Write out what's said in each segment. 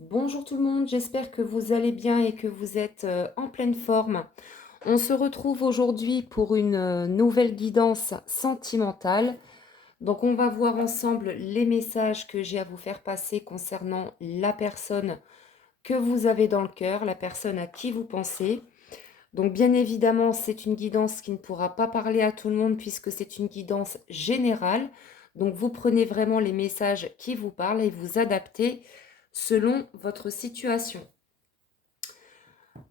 Bonjour tout le monde, j'espère que vous allez bien et que vous êtes en pleine forme. On se retrouve aujourd'hui pour une nouvelle guidance sentimentale. Donc on va voir ensemble les messages que j'ai à vous faire passer concernant la personne que vous avez dans le cœur, la personne à qui vous pensez. Donc bien évidemment, c'est une guidance qui ne pourra pas parler à tout le monde puisque c'est une guidance générale. Donc vous prenez vraiment les messages qui vous parlent et vous adaptez selon votre situation.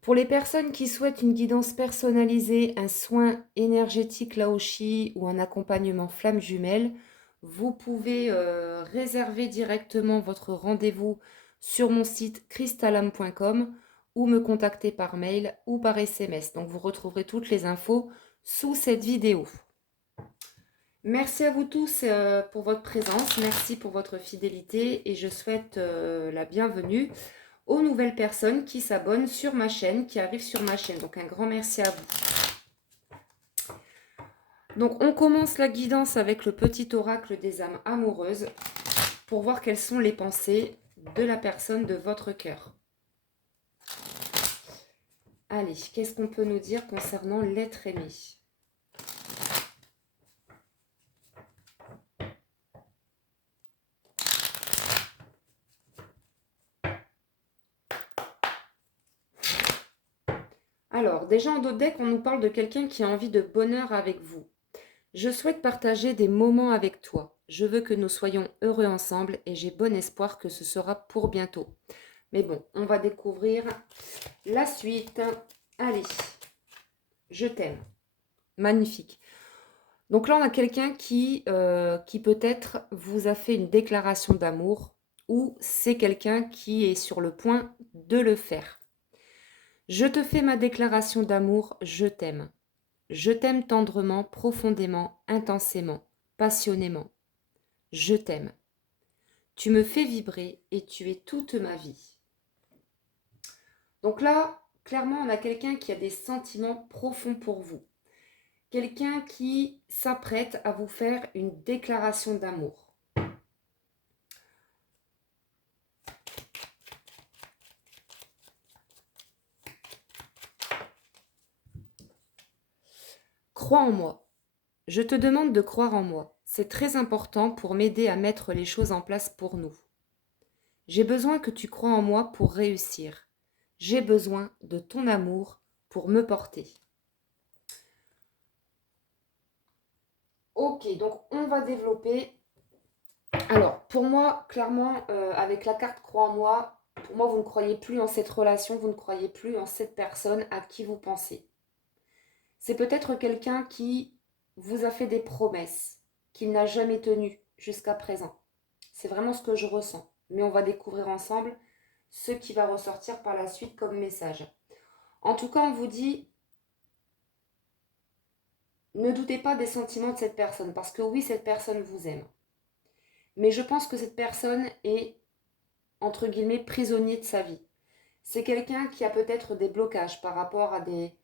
Pour les personnes qui souhaitent une guidance personnalisée, un soin énergétique Laoshi ou un accompagnement flamme jumelle, vous pouvez réserver directement votre rendez-vous sur mon site crystallam.com ou me contacter par mail ou par SMS. Donc vous retrouverez toutes les infos sous cette vidéo. Merci à vous tous pour votre présence, merci pour votre fidélité et je souhaite la bienvenue aux nouvelles personnes qui s'abonnent sur ma chaîne, qui arrivent sur ma chaîne. Donc un grand merci à vous. Donc on commence la guidance avec le petit oracle des âmes amoureuses pour voir quelles sont les pensées de la personne de votre cœur. Allez, qu'est-ce qu'on peut nous dire concernant l'être aimé ? Alors, déjà en dos de deck, on nous parle de quelqu'un qui a envie de bonheur avec vous. Je souhaite partager des moments avec toi. Je veux que nous soyons heureux ensemble et j'ai bon espoir que ce sera pour bientôt. Mais bon, on va découvrir la suite. Allez, je t'aime. Magnifique. Donc là, on a quelqu'un qui peut-être vous a fait une déclaration d'amour ou c'est quelqu'un qui est sur le point de le faire. Je te fais ma déclaration d'amour, je t'aime. Je t'aime tendrement, profondément, intensément, passionnément. Je t'aime. Tu me fais vibrer et tu es toute ma vie. Donc là, clairement, on a quelqu'un qui a des sentiments profonds pour vous. Quelqu'un qui s'apprête à vous faire une déclaration d'amour. Crois en moi. Je te demande de croire en moi. C'est très important pour m'aider à mettre les choses en place pour nous. J'ai besoin que tu crois en moi pour réussir. J'ai besoin de ton amour pour me porter. Ok, donc on va développer. Alors, pour moi, clairement, avec la carte Croix en moi, pour moi, vous ne croyez plus en cette relation, vous ne croyez plus en cette personne à qui vous pensez. C'est peut-être quelqu'un qui vous a fait des promesses qu'il n'a jamais tenues jusqu'à présent. C'est vraiment ce que je ressens. Mais on va découvrir ensemble ce qui va ressortir par la suite comme message. En tout cas, on vous dit, ne doutez pas des sentiments de cette personne, parce que oui, cette personne vous aime. Mais je pense que cette personne est, entre guillemets, prisonnier de sa vie. C'est quelqu'un qui a peut-être des blocages par rapport à des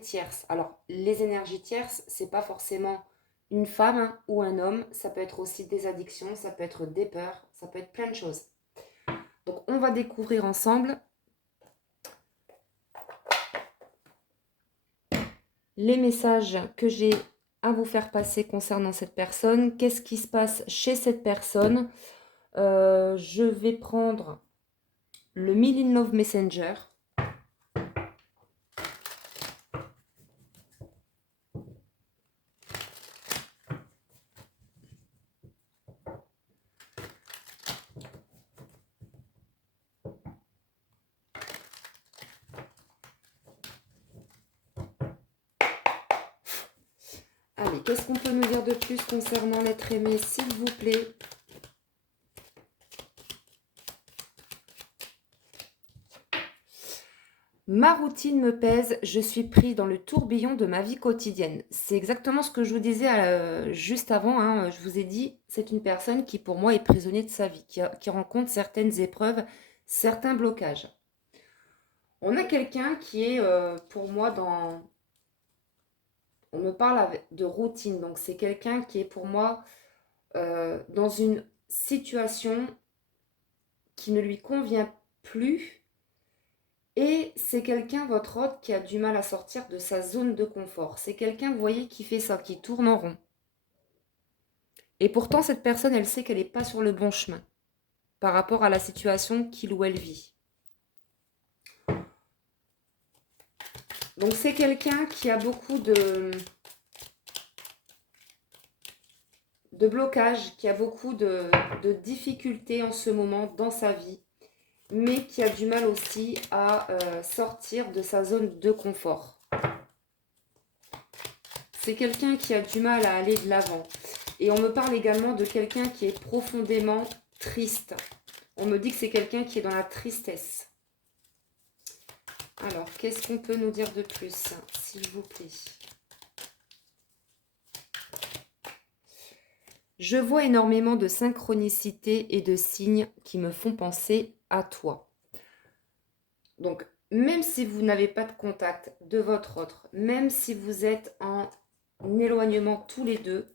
tierces. Alors, les énergies tierces, c'est pas forcément une femme hein, ou un homme, ça peut être aussi des addictions, ça peut être des peurs, ça peut être plein de choses. Donc, on va découvrir ensemble les messages que j'ai à vous faire passer concernant cette personne. Qu'est-ce qui se passe chez cette personne? Je vais prendre le Million Love Messenger. Allez, qu'est-ce qu'on peut nous dire de plus concernant l'être aimé, s'il vous plaît? Ma routine me pèse, je suis pris dans le tourbillon de ma vie quotidienne. C'est exactement ce que je vous disais juste avant. Hein. Je vous ai dit, c'est une personne qui pour moi est prisonnier de sa vie, qui rencontre certaines épreuves, certains blocages. On a quelqu'un qui est pour moi dans... On me parle de routine, donc c'est quelqu'un qui est pour moi dans une situation qui ne lui convient plus. Et c'est quelqu'un, votre hôte, qui a du mal à sortir de sa zone de confort. C'est quelqu'un, vous voyez, qui fait ça, qui tourne en rond. Et pourtant, cette personne, elle sait qu'elle n'est pas sur le bon chemin par rapport à la situation qu'il ou elle vit. Donc, c'est quelqu'un qui a beaucoup de blocage, qui a beaucoup de difficultés en ce moment dans sa vie, mais qui a du mal aussi à sortir de sa zone de confort. C'est quelqu'un qui a du mal à aller de l'avant. Et on me parle également de quelqu'un qui est profondément triste. On me dit que c'est quelqu'un qui est dans la tristesse. Alors, qu'est-ce qu'on peut nous dire de plus, s'il vous plaît? Je vois énormément de synchronicité et de signes qui me font penser à toi. Donc, même si vous n'avez pas de contact de votre autre, même si vous êtes en éloignement tous les deux,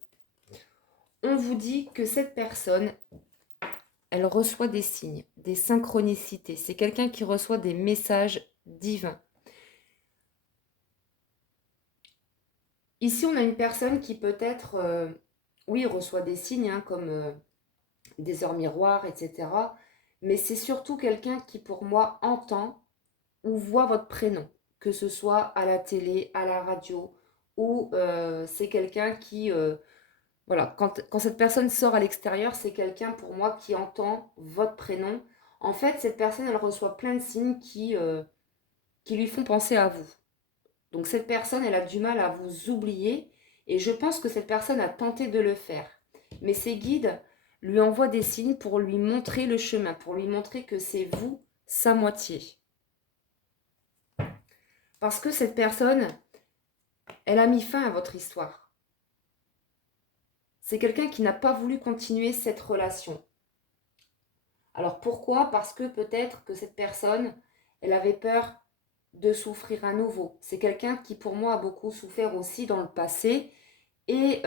on vous dit que cette personne, elle reçoit des signes, des synchronicités. C'est quelqu'un qui reçoit des messages divins. Ici, on a une personne qui peut-être, oui, reçoit des signes, hein, comme des heures miroirs, etc. Mais c'est surtout quelqu'un qui, pour moi, entend ou voit votre prénom, que ce soit à la télé, à la radio, ou c'est quelqu'un qui... voilà, quand cette personne sort à l'extérieur, c'est quelqu'un pour moi qui entend votre prénom. En fait, cette personne, elle reçoit plein de signes qui lui font penser à vous. Donc cette personne, elle a du mal à vous oublier et je pense que cette personne a tenté de le faire. Mais ses guides lui envoient des signes pour lui montrer le chemin, pour lui montrer que c'est vous, sa moitié. Parce que cette personne, elle a mis fin à votre histoire. C'est quelqu'un qui n'a pas voulu continuer cette relation. Alors pourquoi? Parce que peut-être que cette personne, elle avait peur de souffrir à nouveau. C'est quelqu'un qui pour moi a beaucoup souffert aussi dans le passé et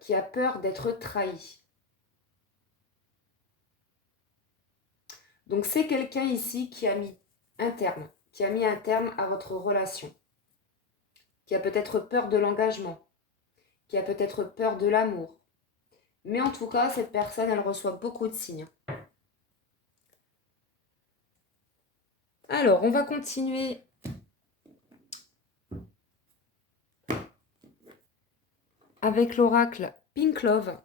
qui a peur d'être trahi. Donc c'est quelqu'un ici qui a mis un terme, à votre relation, qui a peut-être peur de l'engagement, qui a peut-être peur de l'amour. Mais en tout cas, cette personne, elle reçoit beaucoup de signes. Alors, on va continuer avec l'oracle Pink Love.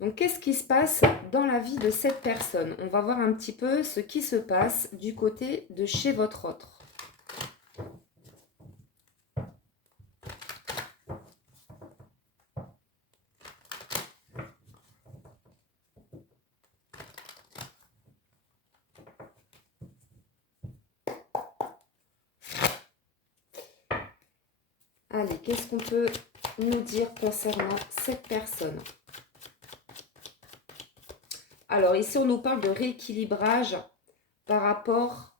Donc, qu'est-ce qui se passe dans la vie de cette personne? On va voir un petit peu ce qui se passe du côté de chez votre autre. Allez, qu'est-ce qu'on peut nous dire concernant cette personne? Alors ici, on nous parle de rééquilibrage par rapport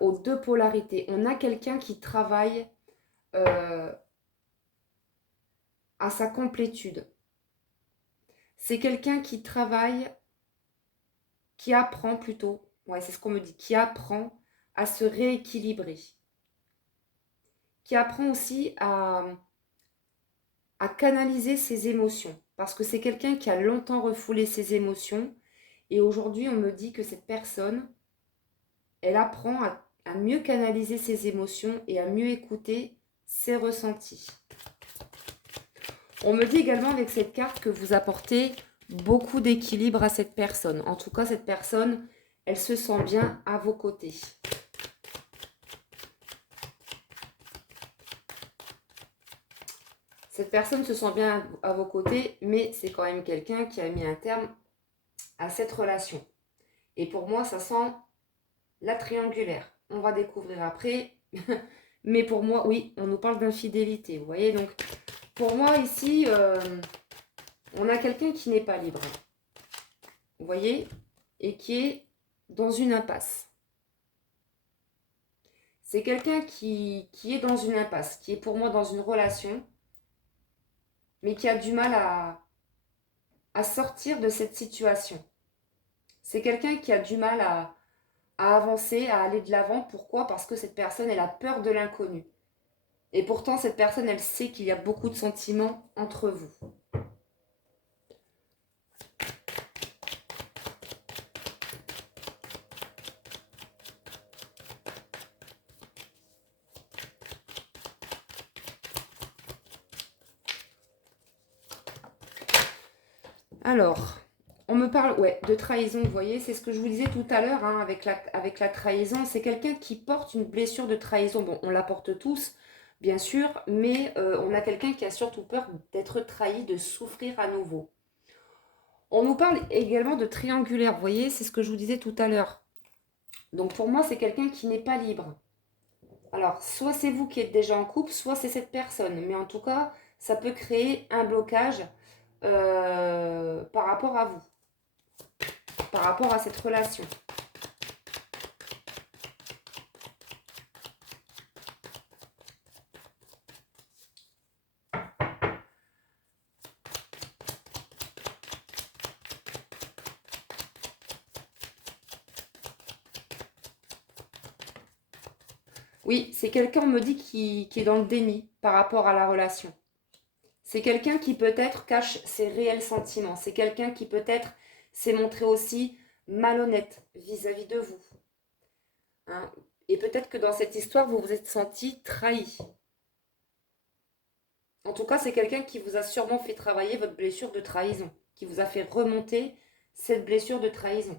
aux deux polarités. On a quelqu'un qui travaille à sa complétude. C'est quelqu'un qui travaille, qui apprend plutôt, ouais, c'est ce qu'on me dit, qui apprend à se rééquilibrer. Qui apprend aussi à canaliser ses émotions. Parce que c'est quelqu'un qui a longtemps refoulé ses émotions. Et aujourd'hui, on me dit que cette personne, elle apprend à mieux canaliser ses émotions et à mieux écouter ses ressentis. On me dit également avec cette carte que vous apportez beaucoup d'équilibre à cette personne. En tout cas, cette personne, elle se sent bien à vos côtés. Cette personne se sent bien à vos côtés, mais c'est quand même quelqu'un qui a mis un terme à cette relation. Et pour moi, ça sent la triangulaire. On va découvrir après. Mais pour moi, oui, on nous parle d'infidélité. Vous voyez, donc pour moi ici, on a quelqu'un qui n'est pas libre. Vous voyez, et qui est dans une impasse. C'est quelqu'un qui est dans une impasse, qui est pour moi dans une relation, mais qui a du mal à sortir de cette situation. C'est quelqu'un qui a du mal à avancer, à aller de l'avant. Pourquoi? Parce que cette personne, elle a peur de l'inconnu. Et pourtant, cette personne, elle sait qu'il y a beaucoup de sentiments entre vous. Alors, on me parle de trahison, vous voyez, c'est ce que je vous disais tout à l'heure hein, avec la trahison. C'est quelqu'un qui porte une blessure de trahison. Bon, on la porte tous, bien sûr, mais on a quelqu'un qui a surtout peur d'être trahi, de souffrir à nouveau. On nous parle également de triangulaire, vous voyez, c'est ce que je vous disais tout à l'heure. Donc pour moi, c'est quelqu'un qui n'est pas libre. Alors, soit c'est vous qui êtes déjà en couple, soit c'est cette personne. Mais en tout cas, ça peut créer un blocage par rapport à vous, par rapport à cette relation. Oui, c'est quelqu'un, on me dit, qui est dans le déni par rapport à la relation. C'est quelqu'un qui peut-être cache ses réels sentiments. C'est quelqu'un qui peut-être s'est montré aussi malhonnête vis-à-vis de vous. Hein. Et peut-être que dans cette histoire, vous vous êtes senti trahi. En tout cas, c'est quelqu'un qui vous a sûrement fait travailler votre blessure de trahison, qui vous a fait remonter cette blessure de trahison.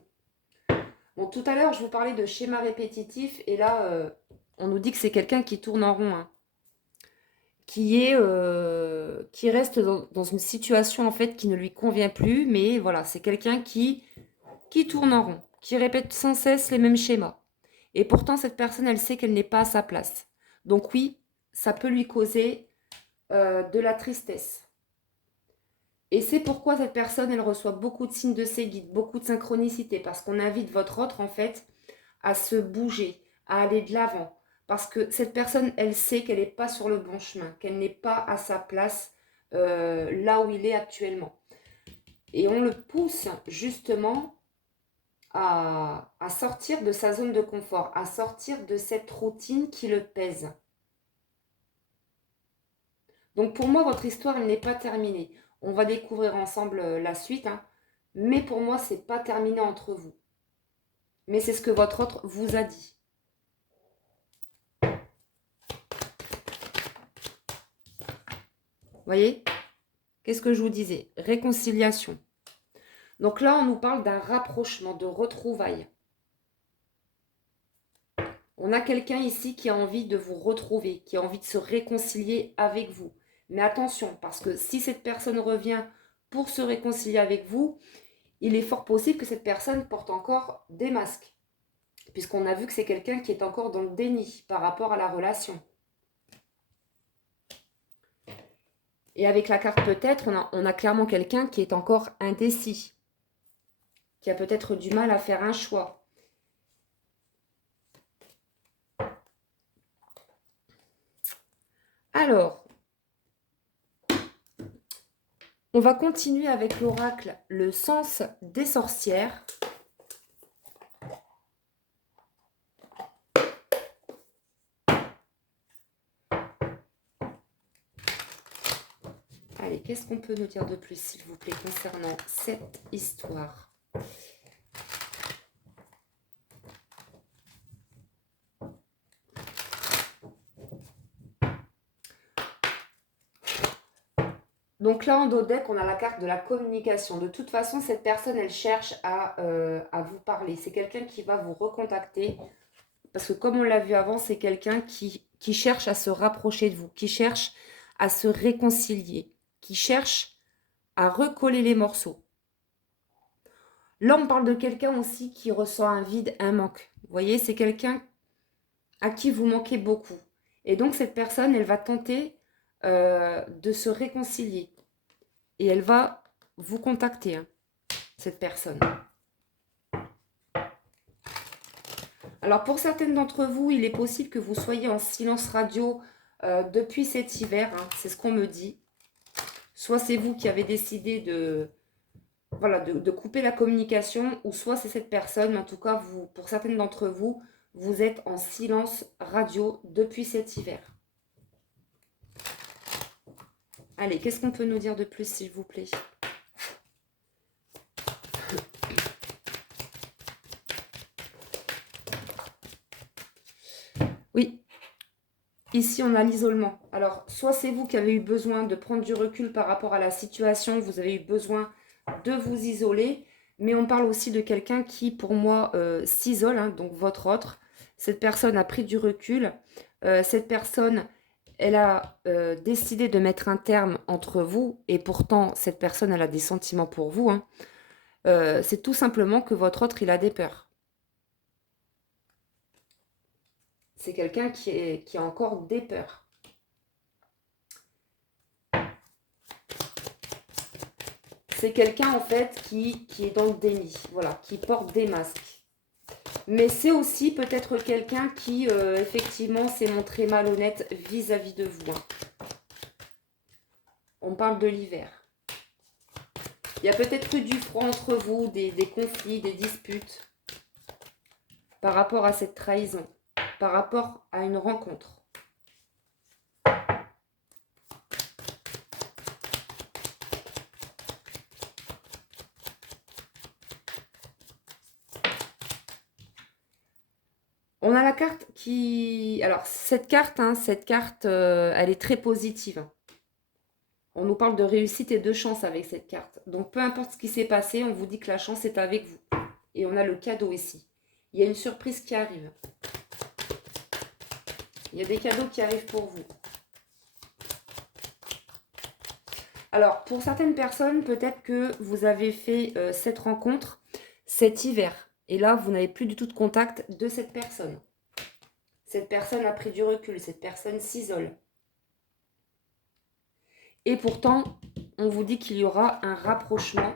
Bon, tout à l'heure, je vous parlais de schéma répétitif, et là, on nous dit que c'est quelqu'un qui tourne en rond, hein, qui reste dans une situation en fait qui ne lui convient plus, mais voilà, c'est quelqu'un qui tourne en rond, qui répète sans cesse les mêmes schémas. Et pourtant, cette personne, elle sait qu'elle n'est pas à sa place. Donc oui, ça peut lui causer de la tristesse. Et c'est pourquoi cette personne, elle reçoit beaucoup de signes de ses guides, beaucoup de synchronicité, parce qu'on invite votre autre, en fait, à se bouger, à aller de l'avant. Parce que cette personne, elle sait qu'elle n'est pas sur le bon chemin, qu'elle n'est pas à sa place là où il est actuellement. Et on le pousse justement à sortir de sa zone de confort, à sortir de cette routine qui le pèse. Donc pour moi, votre histoire, elle n'est pas terminée. On va découvrir ensemble la suite, hein. Mais pour moi, c'est pas terminé entre vous. Mais c'est ce que votre autre vous a dit. Voyez? Qu'est-ce que je vous disais? Réconciliation. Donc là, on nous parle d'un rapprochement, de retrouvailles. On a quelqu'un ici qui a envie de vous retrouver, qui a envie de se réconcilier avec vous. Mais attention, parce que si cette personne revient pour se réconcilier avec vous, il est fort possible que cette personne porte encore des masques. Puisqu'on a vu que c'est quelqu'un qui est encore dans le déni par rapport à la relation. Et avec la carte peut-être, on a clairement quelqu'un qui est encore indécis, qui a peut-être du mal à faire un choix. Alors, on va continuer avec l'oracle, le sens des sorcières. Allez, qu'est-ce qu'on peut nous dire de plus, s'il vous plaît, concernant cette histoire ? Donc là, en dos de deck, on a la carte de la communication. De toute façon, cette personne, elle cherche à vous parler. C'est quelqu'un qui va vous recontacter. Parce que comme on l'a vu avant, c'est quelqu'un qui cherche à se rapprocher de vous, qui cherche à se réconcilier, qui cherche à recoller les morceaux. Là, on parle de quelqu'un aussi qui ressent un vide, un manque. Vous voyez, c'est quelqu'un à qui vous manquez beaucoup. Et donc, cette personne, elle va tenter de se réconcilier. Et elle va vous contacter, hein, cette personne. Alors, pour certaines d'entre vous, il est possible que vous soyez en silence radio depuis cet hiver. Hein, c'est ce qu'on me dit. Soit c'est vous qui avez décidé voilà, de couper la communication, ou soit c'est cette personne, mais en tout cas, vous, pour certaines d'entre vous, vous êtes en silence radio depuis cet hiver. Allez, qu'est-ce qu'on peut nous dire de plus, s'il vous plaît? Oui, ici on a l'isolement. Alors, soit c'est vous qui avez eu besoin de prendre du recul par rapport à la situation, vous avez eu besoin de vous isoler, mais on parle aussi de quelqu'un qui, pour moi, s'isole, hein, donc votre autre. Cette personne a pris du recul. Cette personne, elle a décidé de mettre un terme entre vous, et pourtant, cette personne, elle a des sentiments pour vous, hein. C'est tout simplement que votre autre, il a des peurs. C'est quelqu'un qui a encore des peurs. C'est quelqu'un, en fait, qui est dans le déni, voilà, qui porte des masques. Mais c'est aussi peut-être quelqu'un qui, effectivement, s'est montré malhonnête vis-à-vis de vous, hein. On parle de l'hiver. Il y a peut-être eu du froid entre vous, des conflits, des disputes par rapport à cette trahison, par rapport à une rencontre. On a la carte qui... Alors, cette carte, elle est très positive. On nous parle de réussite et de chance avec cette carte. Donc, peu importe ce qui s'est passé, on vous dit que la chance est avec vous. Et on a le cadeau ici. Il y a une surprise qui arrive. Il y a des cadeaux qui arrivent pour vous. Alors, pour certaines personnes, peut-être que vous avez fait cette rencontre cet hiver. Et là, vous n'avez plus du tout de contact de cette personne. Cette personne a pris du recul. Cette personne s'isole. Et pourtant, on vous dit qu'il y aura un rapprochement.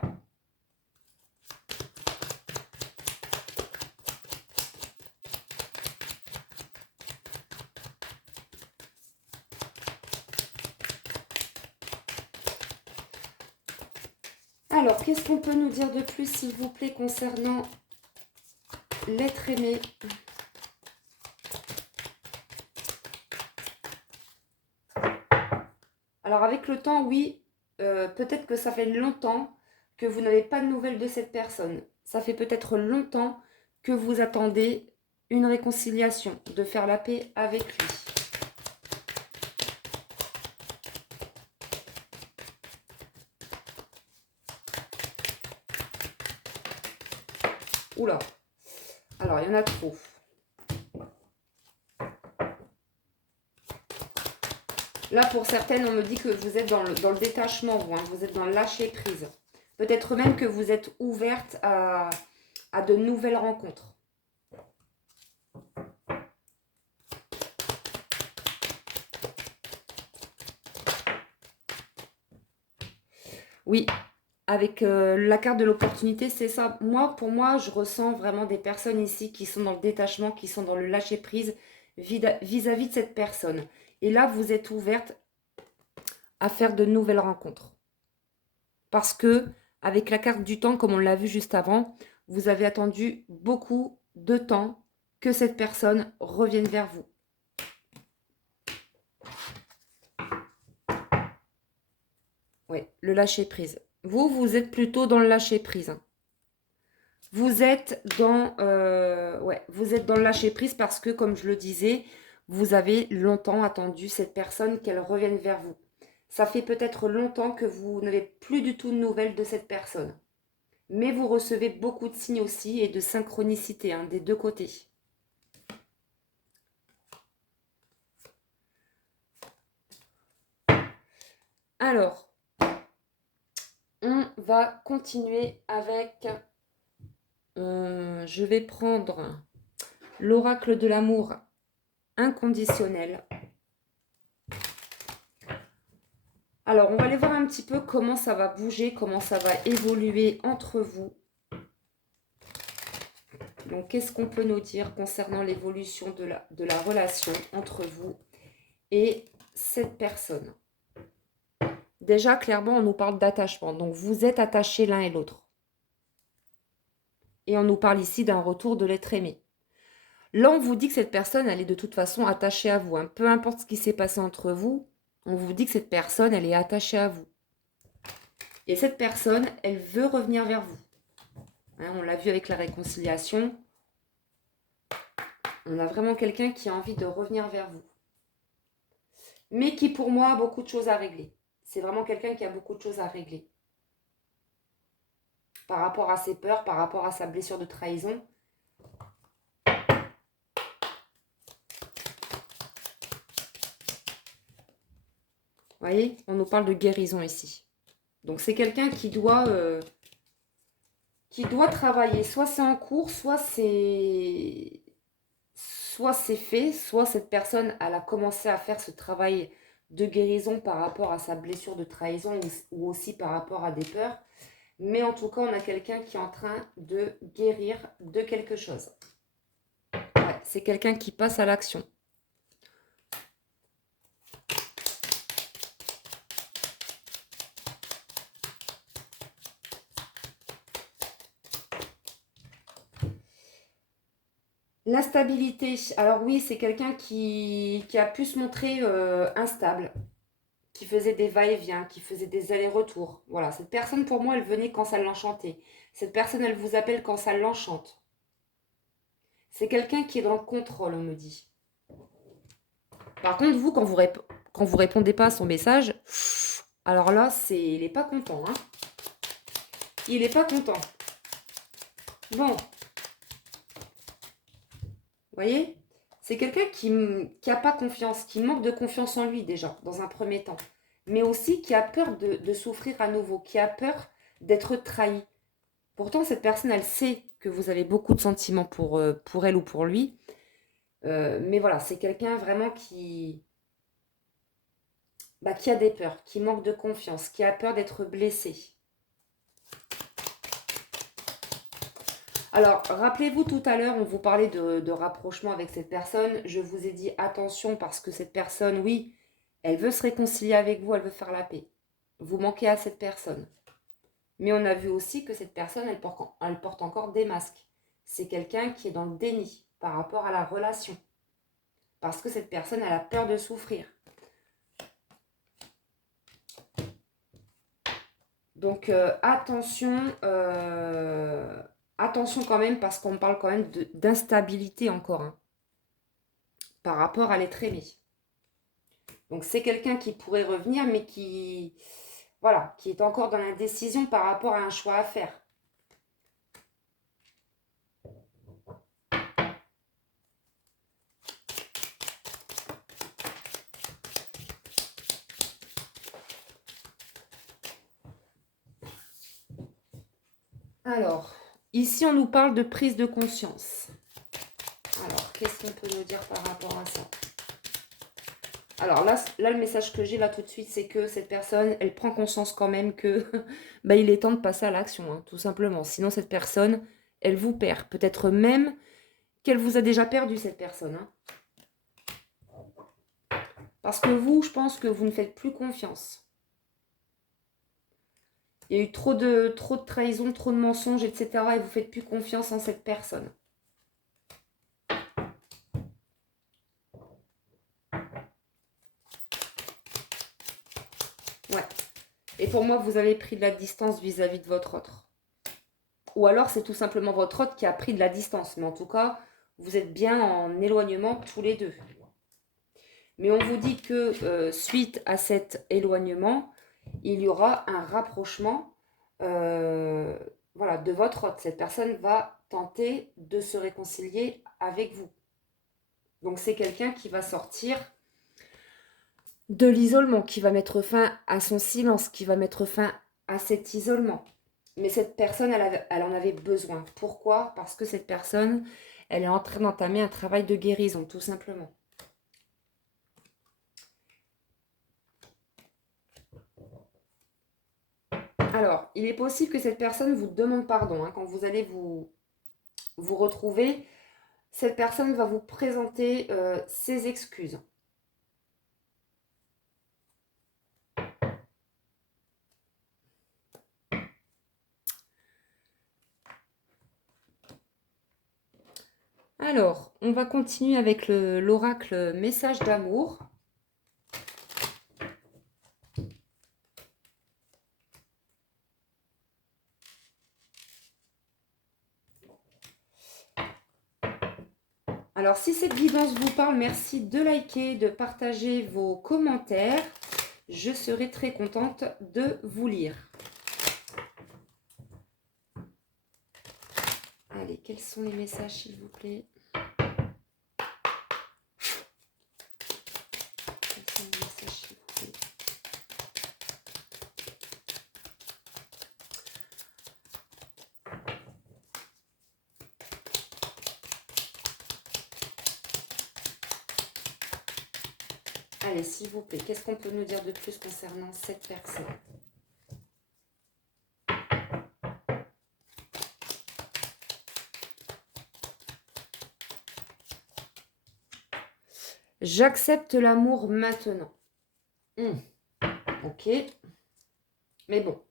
Alors, qu'est-ce qu'on peut nous dire de plus, s'il vous plaît, concernant l'être aimé? Alors, avec le temps, oui, peut-être que ça fait longtemps que vous n'avez pas de nouvelles de cette personne. Ça fait peut-être longtemps que vous attendez une réconciliation, de faire la paix avec lui. Oula. Alors, il y en a trop. Là, pour certaines, on me dit que vous êtes dans le détachement, vous, hein, vous êtes dans le lâcher prise. Peut-être même que vous êtes ouverte à de nouvelles rencontres. Oui, avec la carte de l'opportunité, c'est ça. Moi, pour moi, je ressens vraiment des personnes ici qui sont dans le détachement, qui sont dans le lâcher prise vis-à-vis de cette personne. Et là, vous êtes ouverte à faire de nouvelles rencontres. Parce que, avec la carte du temps, comme on l'a vu juste avant, vous avez attendu beaucoup de temps que cette personne revienne vers vous. Oui, le lâcher prise. Vous, vous êtes plutôt dans le lâcher prise, hein. Vous êtes dans, vous êtes dans le lâcher prise parce que, comme je le disais, vous avez longtemps attendu cette personne qu'elle revienne vers vous. Ça fait peut-être longtemps que vous n'avez plus du tout de nouvelles de cette personne. Mais vous recevez beaucoup de signes aussi et de synchronicité, hein, des deux côtés. Alors, on va continuer avec... je vais prendre l'oracle de l'amour inconditionnel. Alors, on va aller voir un petit peu comment ça va bouger, comment ça va évoluer entre vous. Donc, qu'est-ce qu'on peut nous dire concernant l'évolution de la relation entre vous et cette personne? Déjà, clairement, on nous parle d'attachement. Donc, vous êtes attachés l'un et l'autre. Et on nous parle ici d'un retour de l'être aimé. Là, on vous dit que cette personne, elle est de toute façon attachée à vous, hein. Peu importe ce qui s'est passé entre vous, on vous dit que cette personne, elle est attachée à vous. Et cette personne, elle veut revenir vers vous. Hein, on l'a vu avec la réconciliation. On a vraiment quelqu'un qui a envie de revenir vers vous. Mais qui, pour moi, a beaucoup de choses à régler. C'est vraiment quelqu'un qui a beaucoup de choses à régler. Par rapport à ses peurs, par rapport à sa blessure de trahison. Vous voyez, on nous parle de guérison ici. Donc c'est quelqu'un qui doit travailler. Soit c'est en cours, soit c'est fait, soit cette personne elle a commencé à faire ce travail de guérison par rapport à sa blessure de trahison ou aussi par rapport à des peurs. Mais en tout cas, on a quelqu'un qui est en train de guérir de quelque chose. Ouais, c'est quelqu'un qui passe à l'action. L'instabilité. Alors oui, c'est quelqu'un qui a pu se montrer instable, qui faisait des va-et-vient, qui faisait des allers-retours. Voilà, cette personne, pour moi, elle venait quand ça l'enchantait. Cette personne, elle vous appelle quand ça l'enchante. C'est quelqu'un qui est dans le contrôle, on me dit. Par contre, vous, quand vous répondez pas à son message, alors là, il n'est pas content. Hein. Il n'est pas content. Bon. Vous voyez? C'est quelqu'un qui n'a pas confiance, qui manque de confiance en lui déjà, dans un premier temps. Mais aussi qui a peur de souffrir à nouveau, qui a peur d'être trahi. Pourtant, cette personne, elle sait que vous avez beaucoup de sentiments pour elle ou pour lui. Mais voilà, c'est quelqu'un vraiment qui a des peurs, qui manque de confiance, qui a peur d'être blessé. Alors, rappelez-vous tout à l'heure, on vous parlait de rapprochement avec cette personne. Je vous ai dit attention parce que cette personne, oui, elle veut se réconcilier avec vous, elle veut faire la paix. Vous manquez à cette personne. Mais on a vu aussi que cette personne, elle porte encore des masques. C'est quelqu'un qui est dans le déni par rapport à la relation. Parce que cette personne, elle a peur de souffrir. Donc attention quand même parce qu'on parle quand même d'instabilité encore hein, par rapport à l'être aimé. Donc c'est quelqu'un qui pourrait revenir mais voilà, qui est encore dans l'indécision par rapport à un choix à faire. Alors, ici on nous parle de prise de conscience. Alors, qu'est-ce qu'on peut nous dire par rapport à ça? Alors là, le message que j'ai là tout de suite, c'est que cette personne, elle prend conscience quand même que il est temps de passer à l'action, hein, tout simplement. Sinon, cette personne, elle vous perd. Peut-être même qu'elle vous a déjà perdu, cette personne. Hein. Parce que vous, je pense que vous ne faites plus confiance. Il y a eu trop de trahison, trop de mensonges, etc. Et vous ne faites plus confiance en cette personne. Ouais. Et pour moi, vous avez pris de la distance vis-à-vis de votre autre. Ou alors, c'est tout simplement votre autre qui a pris de la distance. Mais en tout cas, vous êtes bien en éloignement tous les deux. Mais on vous dit que suite à cet éloignement, il y aura un rapprochement voilà, de votre hôte. Cette personne va tenter de se réconcilier avec vous. Donc c'est quelqu'un qui va sortir de l'isolement, qui va mettre fin à son silence, qui va mettre fin à cet isolement. Mais cette personne, elle en avait besoin. Pourquoi? Parce que cette personne, elle est en train d'entamer un travail de guérison, tout simplement. Alors, il est possible que cette personne vous demande pardon. Hein, quand vous allez vous retrouver, cette personne va vous présenter ses excuses. Alors, on va continuer avec l'oracle message d'amour. Alors, si cette guidance vous parle, merci de liker, de partager vos commentaires. Je serai très contente de vous lire. Allez, quels sont les messages, s'il vous plaît? Quels sont les messages, s'il vous plaît? Allez, s'il vous plaît, qu'est-ce qu'on peut nous dire de plus concernant cette personne? J'accepte l'amour maintenant. Ok. Mais bon,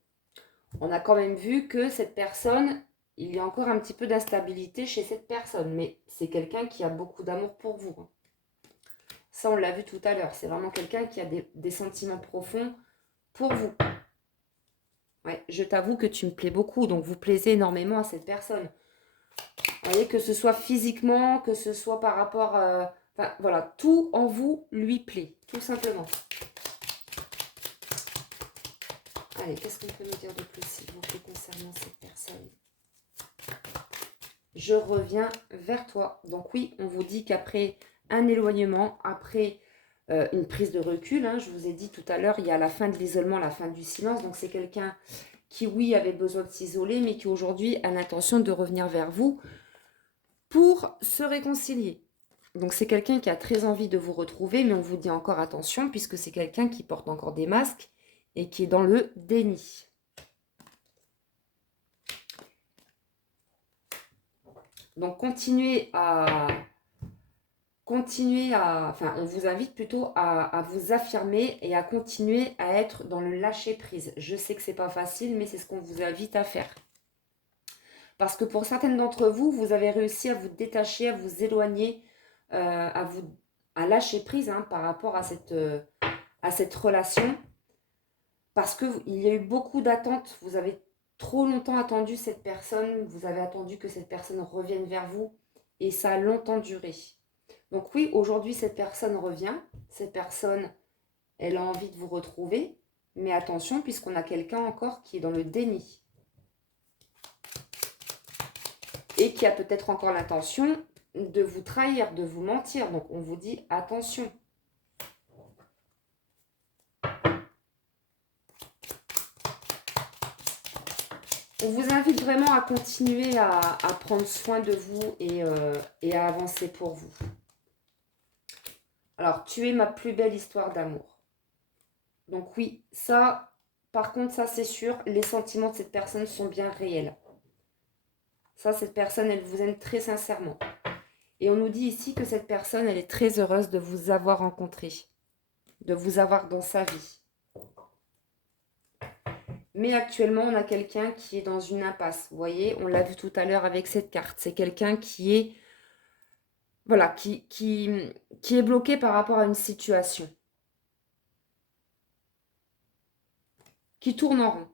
on a quand même vu que cette personne, il y a encore un petit peu d'instabilité chez cette personne. Mais c'est quelqu'un qui a beaucoup d'amour pour vous. Ça, on l'a vu tout à l'heure. C'est vraiment quelqu'un qui a des sentiments profonds pour vous. Ouais, je t'avoue que tu me plais beaucoup. Donc, vous plaisez énormément à cette personne. Vous voyez, que ce soit physiquement, que ce soit par rapport à... Enfin, voilà, tout en vous lui plaît, tout simplement. Allez, qu'est-ce qu'on peut nous dire de plus, s'il vous plaît, concernant cette personne? Je reviens vers toi. Donc oui, on vous dit qu'après un éloignement, après une prise de recul, je vous ai dit tout à l'heure, il y a la fin de l'isolement, la fin du silence. Donc c'est quelqu'un qui, oui, avait besoin de s'isoler, mais qui aujourd'hui a l'intention de revenir vers vous pour se réconcilier. Donc c'est quelqu'un qui a très envie de vous retrouver, mais on vous dit encore attention, puisque c'est quelqu'un qui porte encore des masques et qui est dans le déni. Donc continuez à... Enfin, on vous invite plutôt à vous affirmer et à continuer à être dans le lâcher-prise. Je sais que c'est pas facile, mais c'est ce qu'on vous invite à faire. Parce que pour certaines d'entre vous, vous avez réussi à vous détacher, à vous éloigner, à lâcher prise par rapport à cette relation. Parce qu'il y a eu beaucoup d'attentes. Vous avez trop longtemps attendu cette personne. Vous avez attendu que cette personne revienne vers vous. Et ça a longtemps duré. Donc oui, aujourd'hui, cette personne revient. Cette personne, elle a envie de vous retrouver. Mais attention, puisqu'on a quelqu'un encore qui est dans le déni. Et qui a peut-être encore l'intention de vous trahir, de vous mentir. Donc on vous dit attention. On vous invite vraiment à continuer à prendre soin de vous et à avancer pour vous. Alors, tu es ma plus belle histoire d'amour. Donc oui, ça, par contre, ça c'est sûr, les sentiments de cette personne sont bien réels. Ça, cette personne, elle vous aime très sincèrement. Et on nous dit ici que cette personne, elle est très heureuse de vous avoir rencontré, de vous avoir dans sa vie. Mais actuellement, on a quelqu'un qui est dans une impasse. Vous voyez, on l'a vu tout à l'heure avec cette carte. C'est quelqu'un qui est, voilà, qui est bloqué par rapport à une situation. Qui tourne en rond.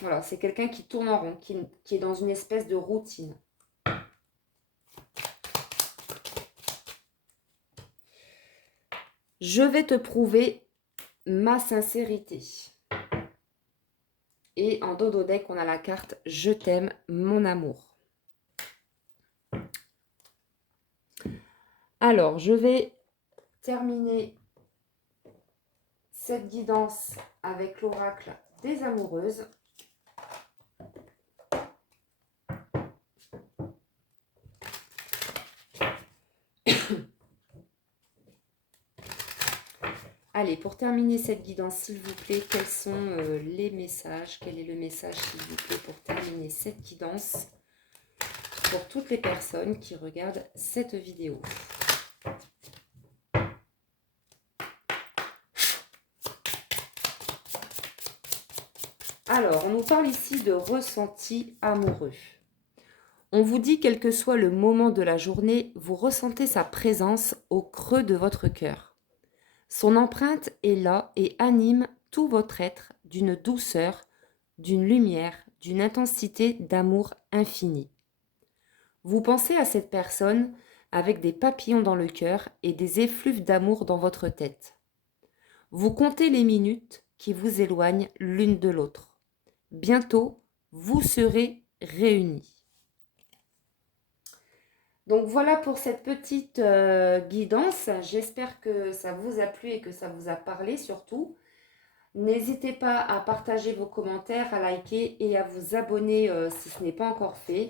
Voilà, c'est quelqu'un qui tourne en rond, qui est dans une espèce de routine. Je vais te prouver ma sincérité. Et en dodo deck, on a la carte « Je t'aime, mon amour ». Alors, je vais terminer cette guidance avec l'oracle des amoureuses. Allez, pour terminer cette guidance, s'il vous plaît, quels sont les messages? Quel est le message, s'il vous plaît, pour terminer cette guidance pour toutes les personnes qui regardent cette vidéo? Alors, on nous parle ici de ressenti amoureux. On vous dit, quel que soit le moment de la journée, vous ressentez sa présence au creux de votre cœur. Son empreinte est là et anime tout votre être d'une douceur, d'une lumière, d'une intensité d'amour infini. Vous pensez à cette personne avec des papillons dans le cœur et des effluves d'amour dans votre tête. Vous comptez les minutes qui vous éloignent l'une de l'autre. Bientôt, vous serez réunis. Donc voilà pour cette petite guidance. J'espère que ça vous a plu et que ça vous a parlé surtout. N'hésitez pas à partager vos commentaires, à liker et à vous abonner si ce n'est pas encore fait.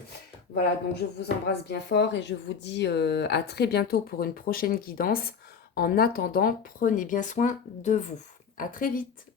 Voilà, donc je vous embrasse bien fort et je vous dis à très bientôt pour une prochaine guidance. En attendant, prenez bien soin de vous. À très vite.